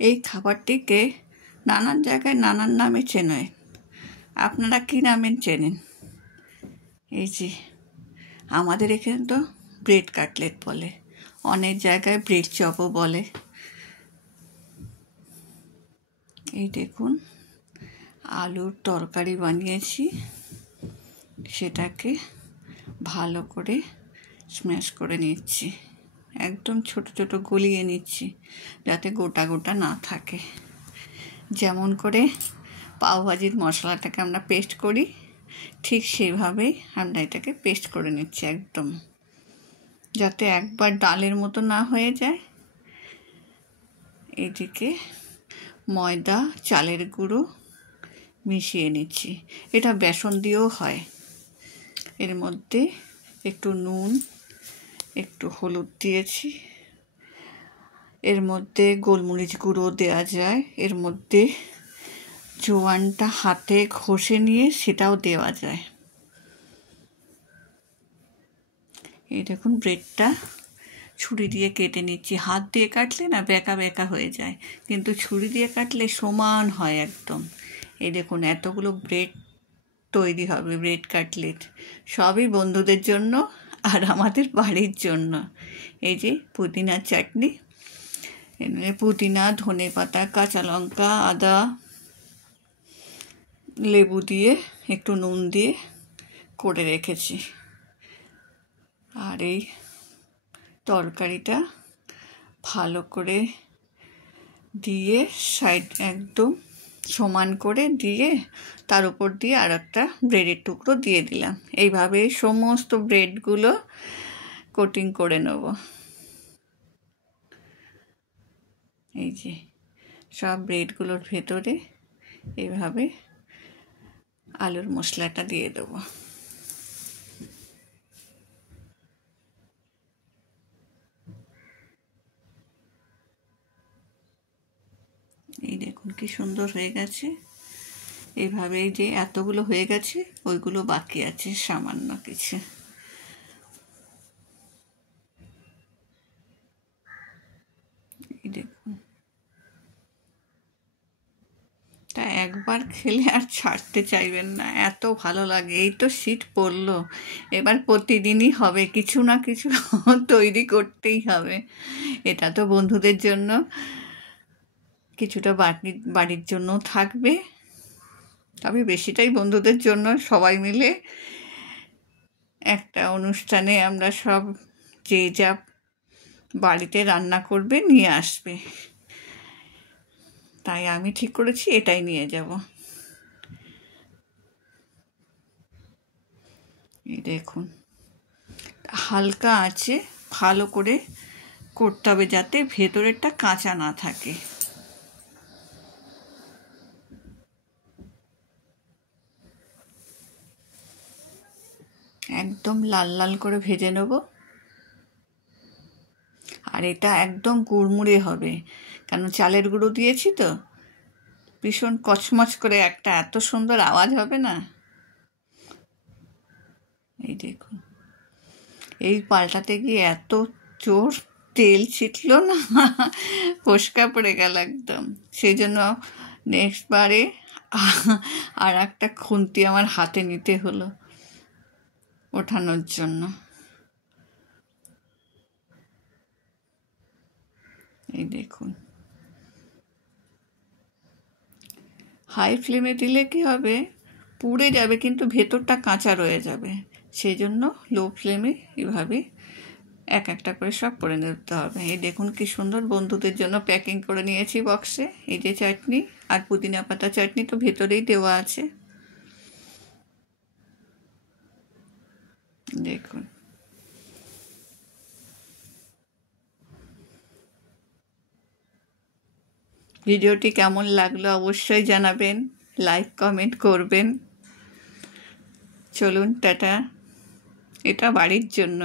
এই খাবারটিকে নানান জায়গায় নানান নামে চেনে। আপনারা কী নামে চেনেন? এই যে আমাদের এখানে তো ব্রেড কাটলেট বলে, অনেক জায়গায় ব্রেড চপও বলে। এই দেখুন আলুর তরকারি বানিয়েছি, সেটাকে ভালো করে স্ম্যাশ করে নিচ্ছি, একদম ছোট ছোট গলিয়ে নিচ্ছি যাতে গোটা গোটা না থাকে। যেমন করে পাওভাজির মশলাটাকে আমরা পেস্ট করি ঠিক সেইভাবেই আমরা এটাকে পেস্ট করে নিচ্ছি, একদম যাতে একবার ডালের মতো না হয়ে যায়। এদিকে ময়দা চালের গুঁড়ো মিশিয়ে নিচ্ছি, এটা বেসন দিয়েও হয়। এর মধ্যে একটু নুন, একটু হলুদ দিয়েছি, এর মধ্যে গোলমরিচ গুঁড়ো দেওয়া যায়, এর মধ্যে জোয়ানটা হাতে ঘষে নিয়ে সেটাও দেওয়া যায়। এই দেখুন ব্রেডটা ছুরি দিয়ে কেটে নিচ্ছি, হাত দিয়ে কাটলে না বেঁকা বেঁকা হয়ে যায়, কিন্তু ছুরি দিয়ে কাটলে সমান হয় একদম। এই দেখুন এতগুলো ব্রেড তৈরি হবে, ব্রেড কাটলেট, সবই বন্ধুদের জন্য আর আমাদের বাড়ির জন্য। এই যে পুদিনার চাটনি, পুদিনা, ধনে পাতা, কাঁচা লঙ্কা, আদা, লেবু দিয়ে একটু নুন দিয়ে করে রেখেছি। আর এই তরকারিটা ভালো করে দিয়ে সাইড একদম সমান করে দিয়ে তার উপর দিয়ে আর একটা ব্রেডের টুকরো দিয়ে দিলাম। এইভাবে সমস্ত ব্রেডগুলো কোটিং করে নেব। এই যে সব ব্রেডগুলোর ভেতরে এইভাবে আলুর মশলাটা দিয়ে দেবো। এই দেখুন কি সুন্দর হয়ে গেছে। এইভাবে যে এতগুলো হয়ে গেছে, ওইগুলো বাকি আছে সামান্য কিছু। এই দেখুন, তা একবার খেলে আর ছাড়তে চাইবেন না, এত ভালো লাগে। এই তো শীত পড়লো, এবার প্রতিদিনই হবে, কিছু না কিছু তৈরি করতেই হবে। এটা তো বন্ধুদের জন্য, কিছুটা বাড়ির জন্য থাকবে, তবে বেশিটাই বন্ধুদের জন্য। সবাই মিলে একটা অনুষ্ঠানে আমরা সব যে যা বাড়িতে রান্না করবে নিয়ে আসবে, তাই আমি ঠিক করেছি এটাই নিয়ে যাব। এই দেখুন হালকা আঁচে ভালো করে করতে হবে যাতে ভেতরেরটা কাঁচা না থাকে। একদম লাল লাল করে ভেজে নেব। আর এটা একদম কুড়মুড়ে হবে, কারণ চালের গুঁড়ো দিয়েছি তো, ভীষণ কচমচ করে একটা এত সুন্দর আওয়াজ হবে না। এই দেখুন এই পাল্টাতে গিয়ে এত জোর তেল ছিটলো না, ফোসকা পড়ে গেল একদম। সেই জন্য নেক্সট বারে আর একটা খুন্তি আমার হাতে নিতে হলো ওঠানোর জন্য। এই দেখুন হাই ফ্লেমে দিলে কি হবে, পুড়ে যাবে কিন্তু ভেতরটা কাঁচা রয়ে যাবে। সেই জন্য লো ফ্লেমে এভাবে এক একটা করে সব করে নিতে হবে। এই দেখুন কি সুন্দর বন্ধুদের জন্য প্যাকিং করে নিয়েছি বক্সে। এই যে চাটনি আর পুদিনা পাতা চাটনি তো ভেতরেই দেওয়া আছে। দেখুন ভিডিওটি কেমন লাগলো অবশ্যই জানাবেন, লাইক কমেন্ট করবেন। চলুন টাটা, এটা বাড়ির জন্য।